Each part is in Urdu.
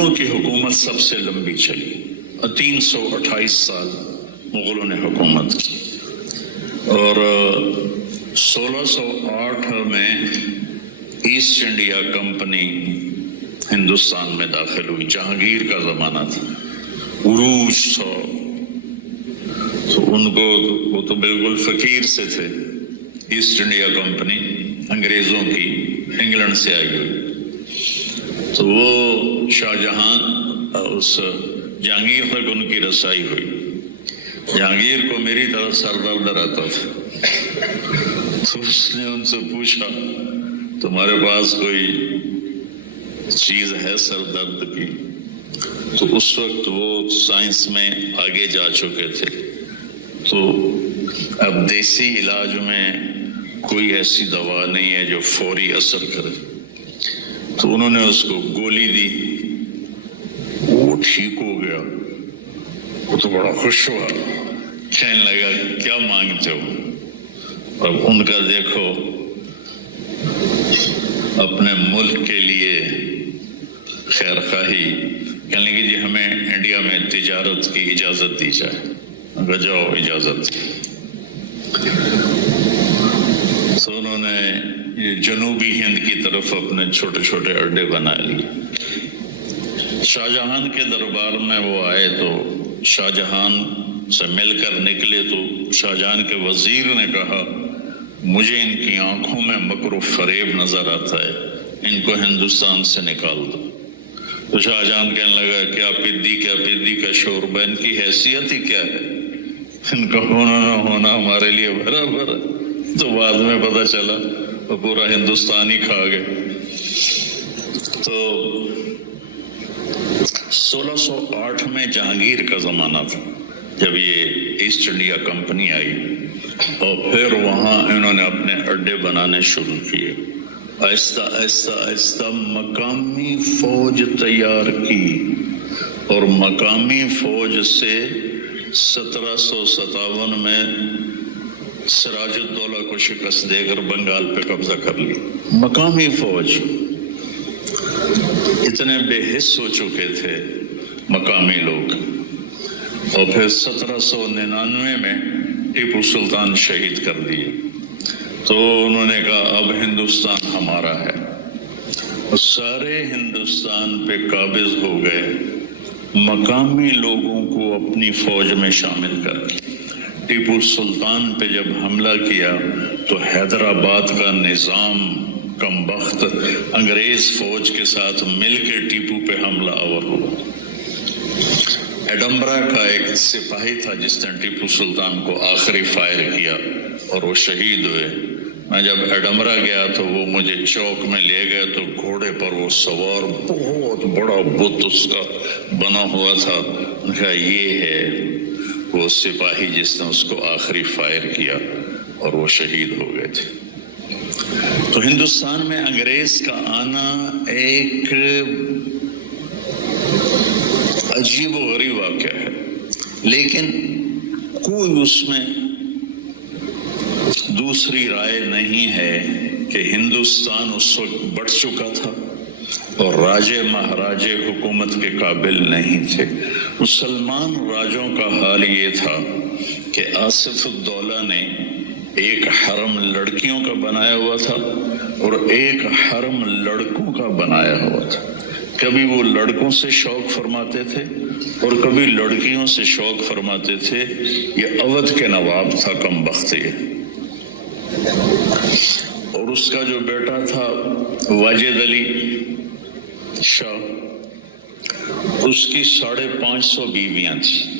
مغلوں کی حکومت سب سے لمبی چلی، 328 سال مغلوں نے حکومت کی، اور 1608 میں ایسٹ انڈیا کمپنی ہندوستان میں داخل ہوئی۔ جہانگیر کا زمانہ تھا، عروج تھا، تو ان کو وہ تو بالکل فقیر سے تھے۔ ایسٹ انڈیا کمپنی انگریزوں کی انگلینڈ سے آئی ہوئی، تو وہ شاہ جہاں اس جہانگیر تک ان کی رسائی ہوئی۔ جہانگیر کو میری طرح سر درد رہتا تھا، تو اس نے ان سے پوچھا تمہارے پاس کوئی چیز ہے سر درد کی؟ تو اس وقت وہ سائنس میں آگے جا چکے تھے، تو اب دیسی علاج میں کوئی ایسی دوا نہیں ہے جو فوری اثر کرے، تو انہوں نے اس کو گولی دی، وہ ٹھیک ہو گیا۔ وہ تو بڑا خوش ہوا، کہنے لگا کیا مانگتے ہو؟ اب ان کا دیکھو اپنے ملک کے لیے خیر خواہی، کہنے لگے جی ہمیں انڈیا میں تجارت کی اجازت دی جائے۔ جاؤ اجازت۔ تو انہوں نے یہ جنوبی ہند کی طرف اپنے چھوٹے چھوٹے اڈے بنا لیے۔ شاہ جہاں کے دربار میں وہ آئے تو شاہ جہاں سے مل کر نکلے تو شاہ جہاں کے وزیر نے کہا مجھے ان کی آنکھوں میں مکر و فریب نظر آتا ہے، ان کو ہندوستان سے نکال دو۔ تو شاہ جہاں کہنے لگا کیا پدی کا شوربہ، ان کی حیثیت ہی کیا ہے، ان کا ہونا نہ ہونا ہمارے لیے برابر ہے۔ تو بعد میں پتہ چلا وہ پورا ہندوستان ہی کھا گئے۔ تو 1608 میں جہانگیر کا زمانہ تھا جب یہ ایسٹ انڈیا کمپنی آئی، اور پھر وہاں انہوں نے اپنے اڈے بنانے شروع کیے۔ آہستہ آہستہ آہستہ مقامی فوج تیار کی، اور مقامی فوج سے 1757 میں سراج الدولہ کو شکست دے کر بنگال پہ قبضہ کر لی۔ مقامی فوج اتنے بے حس ہو چکے تھے مقامی لوگ، اور پھر 1799 میں ٹیپو سلطان شہید کر دیے، تو انہوں نے کہا اب ہندوستان ہمارا ہے، اور سارے ہندوستان پہ قابض ہو گئے، مقامی لوگوں کو اپنی فوج میں شامل کر کے۔ ٹیپو سلطان پہ جب حملہ کیا تو حیدرآباد کا نظام کم بخت انگریز فوج کے ساتھ مل کے ٹیپو پہ حملہ آور ہوا۔ ایڈمبرا کا ایک سپاہی تھا جس نے ٹیپو سلطان کو آخری فائر کیا اور وہ شہید ہوئے۔ میں جب ایڈمبرا گیا تو وہ مجھے چوک میں لے گئے تو گھوڑے پر وہ سوار بہت بڑا بت اس کا بنا ہوا تھا، انہوں نے کہا یہ ہے وہ سپاہی جس نے اس کو آخری فائر کیا، اور وہ شہید ہو گئے تھے۔ تو ہندوستان میں انگریز کا آنا ایک عجیب و غریب واقعہ ہے، لیکن کوئی اس میں دوسری رائے نہیں ہے کہ ہندوستان اس وقت بڑھ چکا تھا اور راجے مہاراجے حکومت کے قابل نہیں تھے۔ مسلمان راجوں کا حال یہ تھا کہ آصف الدولہ نے ایک حرم لڑکیوں کا بنایا ہوا تھا اور ایک حرم لڑکوں کا بنایا ہوا تھا۔ کبھی وہ لڑکوں سے شوق فرماتے تھے اور کبھی لڑکیوں سے شوق فرماتے تھے۔ یہ اودھ کے نواب تھا کم بخت یہ، اور اس کا جو بیٹا تھا واجد علی شاہ، اس کی 550 بیویاں تھیں۔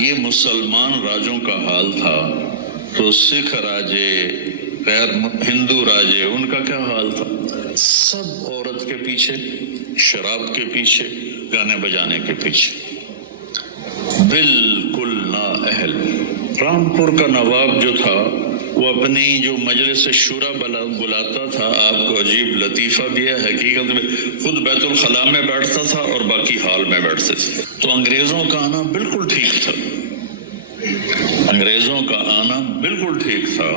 یہ مسلمان راجوں کا حال تھا، تو سکھ راجے، غیر ہندو راجے، ان کا کیا حال تھا؟ سب عورت کے پیچھے، شراب کے پیچھے، گانے بجانے کے پیچھے، بالکل نااہل۔ رامپور کا نواب جو تھا وہ اپنی جو مجلس شورا بلاتا تھا، آپ کو عجیب لطیفہ بھی ہے، حقیقت میں خود بیت الخلاء میں بیٹھتا تھا اور باقی ہال میں بیٹھتے تھے۔ تو انگریزوں کا آنا بالکل ٹھیک تھا، انگریزوں کا آنا بالکل ٹھیک تھا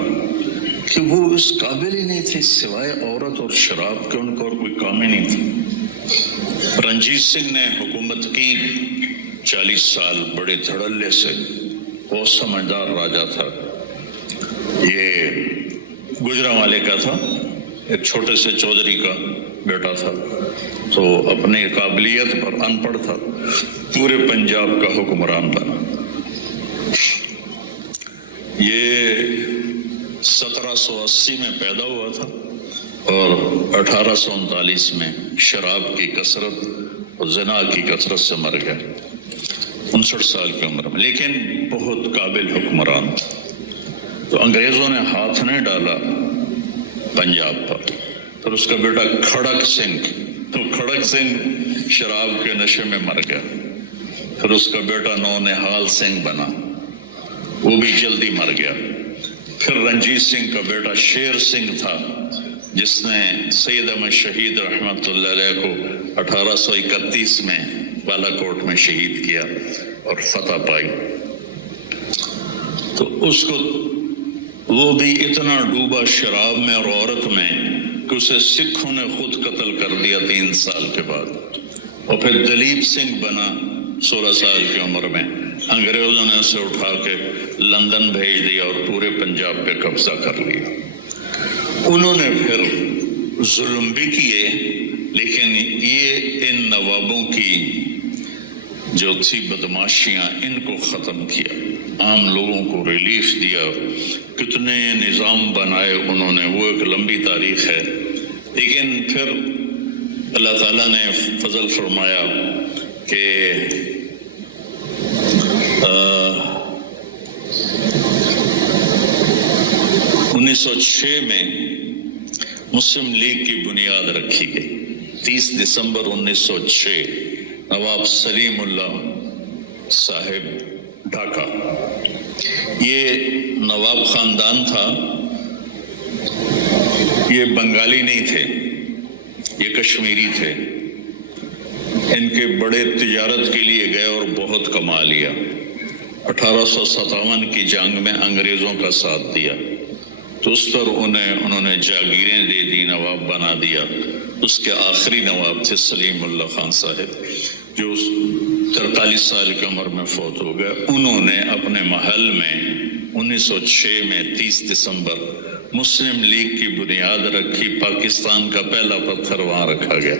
کہ وہ اس قابل ہی نہیں تھے، سوائے عورت اور شراب کے ان کو اور کوئی کام ہی نہیں تھا۔ رنجیت سنگھ نے حکومت کی 40 سال بڑے دھڑلے سے، بہت سمجھدار راجا تھا. یہ گجرانوالے کا تھا، ایک چھوٹے سے چودھری کا بیٹا تھا، تو اپنی قابلیت پر ان پڑھ تھا، پورے پنجاب کا حکمران بنا. یہ 1780 میں پیدا ہوا تھا اور 1839 میں شراب کی کثرت اور زنا کی کثرت سے مر گیا 59 سال کی عمر میں، لیکن بہت قابل حکمران تھا. تو انگریزوں نے ہاتھ نہیں ڈالا پنجاب پر. پھر اس کا بیٹا کھڑک سنگھ، تو کھڑک سنگھ شراب کے نشے میں مر گیا. پھر اس کا بیٹا نونہال سنگھ بنا، وہ بھی جلدی مر گیا. پھر رنجیت سنگھ کا بیٹا شیر سنگھ تھا، جس نے سید احمد شہید رحمۃ اللہ علیہ کو 1831 میں بالا کوٹ میں شہید کیا اور فتح پائی. تو اس کو وہ بھی اتنا ڈوبا شراب میں اور عورت میں کہ اسے سکھوں نے خود قتل کر دیا 3 سال کے بعد. اور پھر دلیپ سنگھ بنا 16 سال کی عمر میں. انگریزوں نے اسے اٹھا کے لندن بھیج دیا اور پورے پنجاب پہ قبضہ کر لیا. انہوں نے پھر ظلم بھی کیے، لیکن یہ ان نوابوں کی جو تھی بدماشیاں، ان کو ختم کیا، عام لوگوں کو ریلیف دیا، کتنے نظام بنائے انہوں نے، وہ ایک لمبی تاریخ ہے. لیکن پھر اللہ تعالیٰ نے فضل فرمایا کہ 1906 میں مسلم لیگ کی بنیاد رکھی گئی. 30 دسمبر 1906 نواب سلیم اللہ صاحب ڈھاکہ. یہ نواب خاندان تھا، یہ بنگالی نہیں تھے، یہ کشمیری تھے. ان کے بڑے تجارت کے لیے گئے اور بہت کما لیا. 1857 کی جنگ میں انگریزوں کا ساتھ دیا تو اس پر انہوں نے جاگیریں دے دی، نواب بنا دیا. اس کے آخری نواب تھے سلیم اللہ خان صاحب، جو 43 سال کی عمر میں فوت ہو گئے. انہوں نے اپنے محل میں 1906 میں 30 دسمبر مسلم لیگ کی بنیاد رکھی. پاکستان کا پہلا پتھر وہاں رکھا گیا.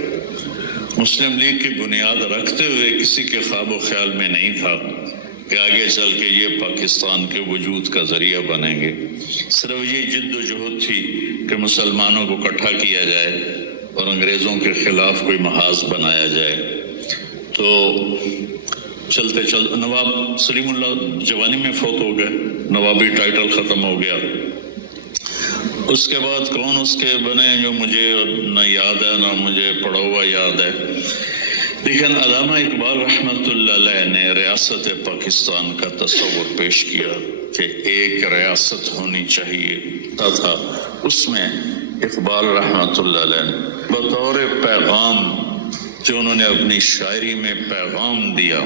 مسلم لیگ کی بنیاد رکھتے ہوئے کسی کے خواب و خیال میں نہیں تھا کہ آگے چل کے یہ پاکستان کے وجود کا ذریعہ بنیں گے. صرف یہ جد و جہد تھی کہ مسلمانوں کو اکٹھا کیا جائے اور انگریزوں کے خلاف کوئی محاذ بنایا جائے. تو چلتے نواب سلیم اللہ جوانی میں فوت ہو گئے، نوابی ٹائٹل ختم ہو گیا. اس کے بعد کون اس کے بنے جو مجھے نہ یاد ہے نہ مجھے پڑھا ہوا یاد ہے. لیکن علامہ اقبال رحمۃ اللہ علیہ نے ریاست پاکستان کا تصور پیش کیا کہ ایک ریاست ہونی چاہیے تھا. اس میں اقبال رحمۃ اللہ علیہ نے بطور پیغام جو انہوں نے اپنی شاعری میں پیغام دیا،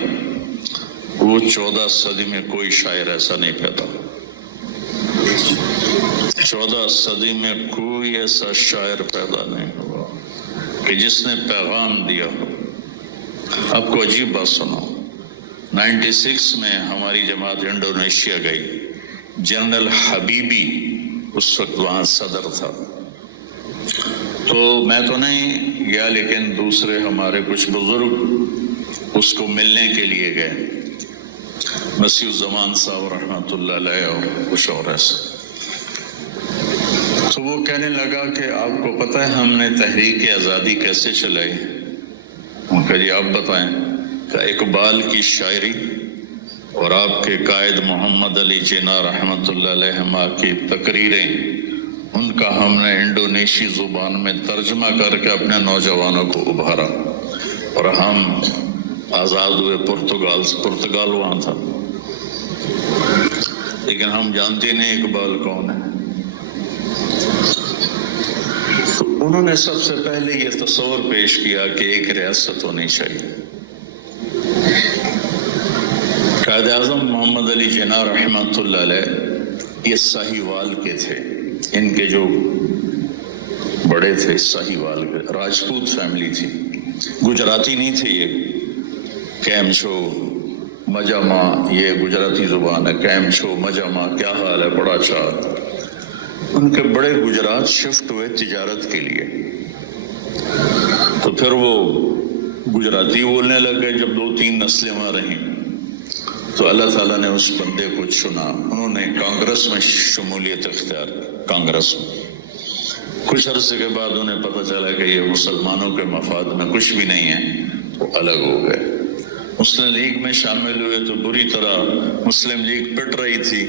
وہ 14 صدی میں کوئی شاعر ایسا نہیں پیدا. 14 صدی میں کوئی ایسا شاعر پیدا نہیں ہوا کہ جس نے پیغام دیا ہو. آپ کو عجیب بات سناؤ، 96 میں ہماری جماعت انڈونیشیا گئی. جنرل حبیبی اس وقت وہاں صدر تھا. تو میں تو نہیں گیا، لیکن دوسرے ہمارے کچھ بزرگ اس کو ملنے کے لیے گئے، مسیح الزمان صاحب رحمۃ اللہ علیہ اور کچھ اور ایسے. تو وہ کہنے لگا کہ آپ کو پتہ ہے ہم نے تحریک آزادی کیسے چلائی؟ ان کا جی آپ بتائیں. کہ اقبال کی شاعری اور آپ کے قائد محمد علی جناح رحمۃ اللہ علیہ کی تقریریں، ان کا ہم نے انڈونیشی زبان میں ترجمہ کر کے اپنے نوجوانوں کو ابھارا اور ہم آزاد ہوئے. پرتگال وہاں تھا، لیکن ہم جانتے نہیں اقبال کون ہے. تو انہوں نے سب سے پہلے یہ تصور پیش کیا کہ ایک ریاست ہونی چاہیے. قائد اعظم محمد علی جناح رحمۃ اللہ علیہ یہ ساہیوال کے تھے. ان کے جو بڑے تھے ساہیوال کے، راجپوت فیملی تھی. گجراتی نہیں تھے یہ، کیم چھو مجمع، یہ گجراتی زبان ہے، کیم چھو مجمع، کیا حال ہے، بڑا اچھا۔ ان کے بڑے گجرات شفٹ ہوئے تجارت کے لیے، تو پھر وہ گجراتی بولنے لگ گئے۔ جب 2-3 نسلیں وہاں رہیں تو اللہ تعالیٰ نے اس بندے کو چنا، انہوں نے کانگریس میں شمولیت اختیار کی۔ کانگریس میں کچھ عرصے کے بعد انہیں پتہ چلا کہ یہ مسلمانوں کے مفاد میں کچھ بھی نہیں ہے، تو الگ ہو گئے۔ مسلم لیگ میں شامل ہوئے تو بری طرح مسلم لیگ پٹ رہی تھی،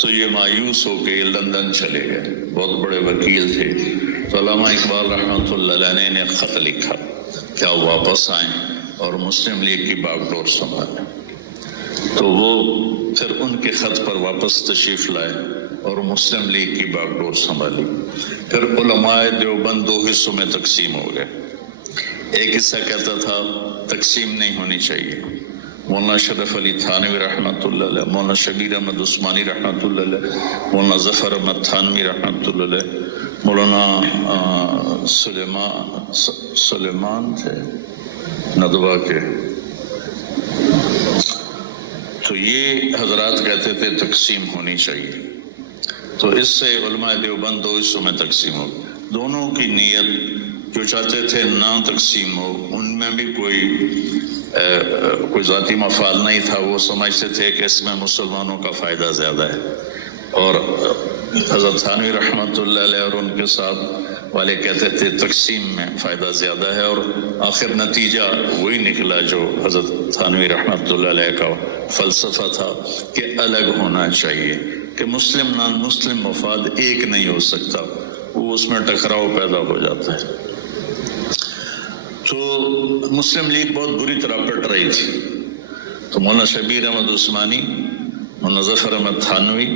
تو یہ مایوس ہو کے لندن چلے گئے، بہت بڑے وکیل تھے۔ تو علامہ اقبال رحمۃ اللہ علیہ نے خط لکھا کہ آپ واپس آئیں اور مسلم لیگ کی باغ ڈور سنبھالیں۔ تو وہ پھر ان کے خط پر واپس تشریف لائے اور مسلم لیگ کی باغ ڈور سنبھالی۔ پھر علماء دیوبند 2 حصوں میں تقسیم ہو گئے۔ ایک حصہ کہتا تھا تقسیم نہیں ہونی چاہیے، مولانا شرف علی تھانوی رحمۃ اللہ علیہ، مولانا شبیر احمد عثمانی رحمۃ اللہ علیہ، مولانا ظفر احمد تھانوی رحمۃ اللہ علیہ، مولانا سلیمان تھے ندوہ کے، تو یہ حضرات کہتے تھے تقسیم ہونی چاہیے۔ تو اس سے علماء دیوبند 2 حصوں میں تقسیم ہو گئے۔ دونوں کی نیت، جو چاہتے تھے نہ تقسیم ہو، ان میں بھی کوئی ذاتی مفاد نہیں تھا، وہ سمجھتے تھے کہ اس میں مسلمانوں کا فائدہ زیادہ ہے، اور حضرت تھانوی رحمۃ اللہ علیہ اور ان کے ساتھ والے کہتے تھے تقسیم میں فائدہ زیادہ ہے، اور آخر نتیجہ وہی نکلا جو حضرت تھانوی رحمۃ اللہ علیہ کا فلسفہ تھا کہ الگ ہونا چاہیے، کہ مسلم نان مسلم مفاد ایک نہیں ہو سکتا، وہ اس میں ٹکراؤ پیدا ہو جاتا ہے۔ تو مسلم لیگ بہت بری طرح پٹ رہی تھی، تو مولانا شبیر احمد عثمانی، مولانا ظفر احمد تھانوی،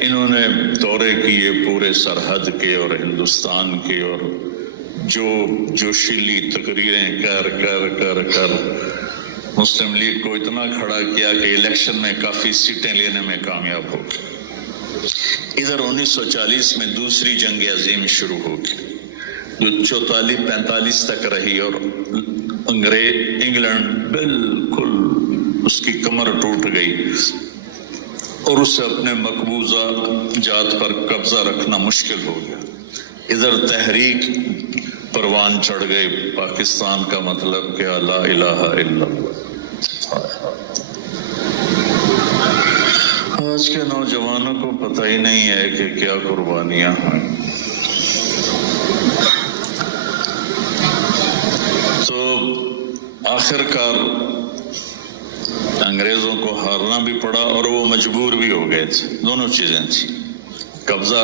انہوں نے دورے کیے پورے سرحد کے اور ہندوستان کے، اور جو جوشیلی تقریریں کر مسلم لیگ کو اتنا کھڑا کیا کہ الیکشن میں کافی سیٹیں لینے میں کامیاب ہو گئے۔ ادھر 1940 میں دوسری جنگ عظیم شروع ہو گئی، جو 44-45 تک رہی، اور انگلینڈ بالکل اس کی کمر ٹوٹ گئی اور اسے اپنے مقبوضہ جات پر قبضہ رکھنا مشکل ہو گیا۔ ادھر تحریک پروان چڑھ گئی، پاکستان کا مطلب کہ لا الہ الا اللہ۔ آج کے نوجوانوں کو پتہ ہی نہیں ہے کہ کیا قربانیاں ہیں۔ تو آخر کار انگریزوں کو ہارنا بھی پڑا اور وہ مجبور بھی ہو گئے تھے، دونوں چیزیں تھیں، قبضہ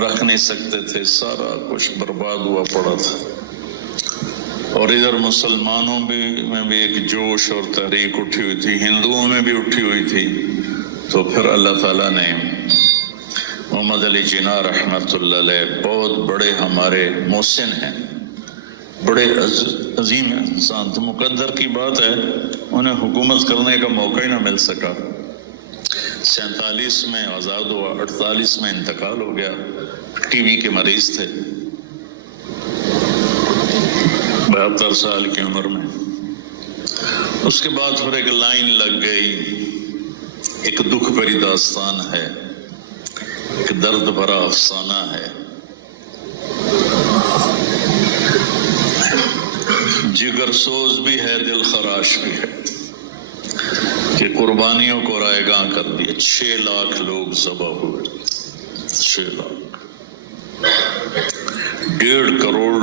رکھ نہیں سکتے تھے، سارا کچھ برباد ہوا پڑا تھا، اور ادھر مسلمانوں میں بھی ایک جوش اور تحریک اٹھی ہوئی تھی، ہندوؤں میں بھی اٹھی ہوئی تھی۔ تو پھر اللہ تعالیٰ نے محمد علی جناح رحمۃ اللہ علیہ، بہت بڑے ہمارے محسن ہیں، بڑے عظیم انسان تھے، مقدر کی بات ہے انہیں حکومت کرنے کا موقع ہی نہ مل سکا۔ 47 میں آزاد ہوا، 48 میں انتقال ہو گیا، ٹی بی کے مریض تھے 72 سال کی عمر میں۔ اس کے بعد پھر ایک لائن لگ گئی، ایک دکھ بھری داستان ہے، ایک درد بھرا افسانہ ہے، جگر سوز بھی ہے، دل خراش بھی ہے، کہ قربانیوں کو رائے گاں کر دیے، 6 لاکھ لوگ ذبح ہوئے، 6 لاکھ، 1.5 کروڑ